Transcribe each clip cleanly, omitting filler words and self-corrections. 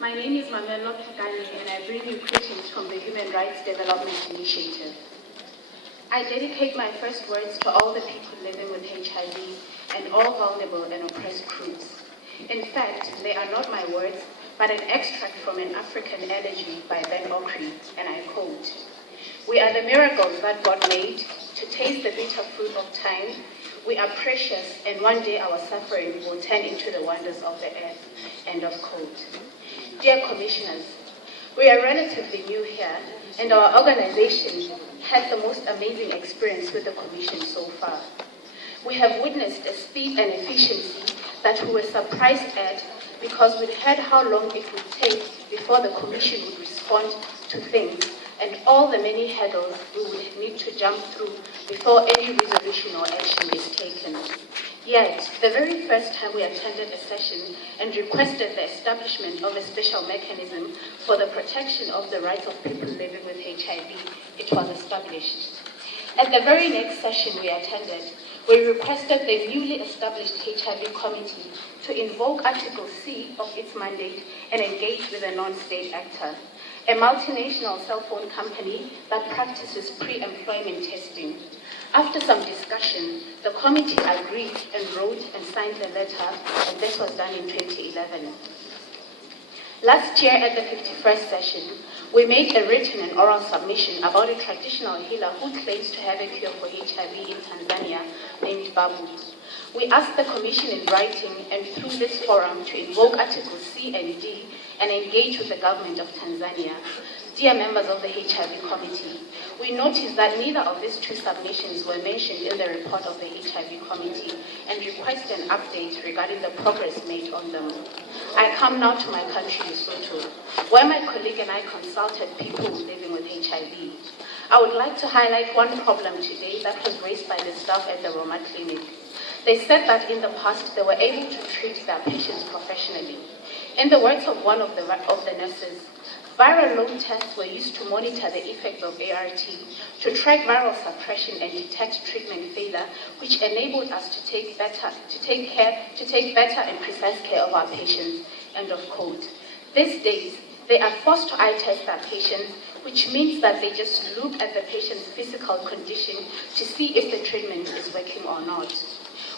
My name is Mamello Pekane, and I bring you greetings from the Human Rights Development Initiative. I dedicate my first words to all the people living with HIV and all vulnerable and oppressed groups. In fact, they are not my words, but an extract from an African elegy by Ben Okri, and I quote, "We are the miracles that God made to taste the bitter fruit of time. We are precious, and one day our suffering will turn into the wonders of the earth." End of quote. Dear Commissioners, we are relatively new here, and our organization has the most amazing experience with the Commission so far. We have witnessed a speed and efficiency that we were surprised at because we'd heard how long it would take before the Commission would respond to things and all the many hurdles we would need to jump through before any resolution or action is taken. Yet, the very first time we attended a session and requested the establishment of a special mechanism for the protection of the rights of people living with HIV, it was established. At the very next session we attended, we requested the newly established HIV committee to invoke Article C of its mandate and engage with a non-state actor, a multinational cell phone company that practices pre-employment testing. After some discussion, the committee agreed and wrote and signed the letter, and this was done in 2011. Last year at the 51st session, we made a written and oral submission about a traditional healer who claims to have a cure for HIV in Tanzania named Babu. We asked the Commission in writing and through this forum to invoke Articles C and D and engage with the government of Tanzania. Dear members of the HIV committee, we noticed that neither of these two submissions were mentioned in the report of the HIV committee and request an update regarding the progress made on them. I come now to my country, Lesotho, where my colleague and I consulted people living with HIV. I would like to highlight one problem today that was raised by the staff at the Roma clinic. They said that in the past they were able to treat their patients professionally. In the words of one of the nurses, viral load tests were used to monitor the effects of ART, to track viral suppression and detect treatment failure, which enabled us to take better and precise care of our patients. End of quote. These days, they are forced to eye test their patients, which means that they just look at the patient's physical condition to see if the treatment is working or not.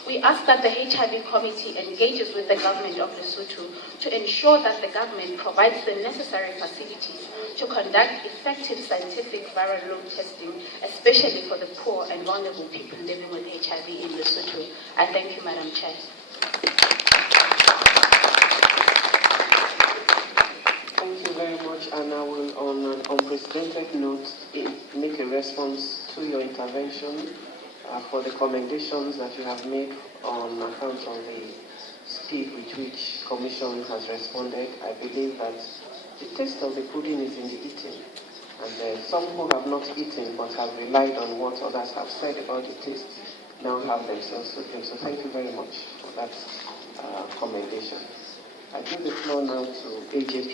We ask that the HIV committee engages with the government of Lesotho to ensure that the government provides the necessary facilities to conduct effective scientific viral load testing, especially for the poor and vulnerable people living with HIV in Lesotho. I thank you, Madam Chair. Thank you very much, and I will, on an unprecedented note, make a response to your intervention for the commendations that you have made on account of the speed with which Commission has responded. I believe that the taste of the pudding is in the eating, and some who have not eaten but have relied on what others have said about the taste now have themselves to drink. So thank you very much for that commendation. I give the floor now to AJP.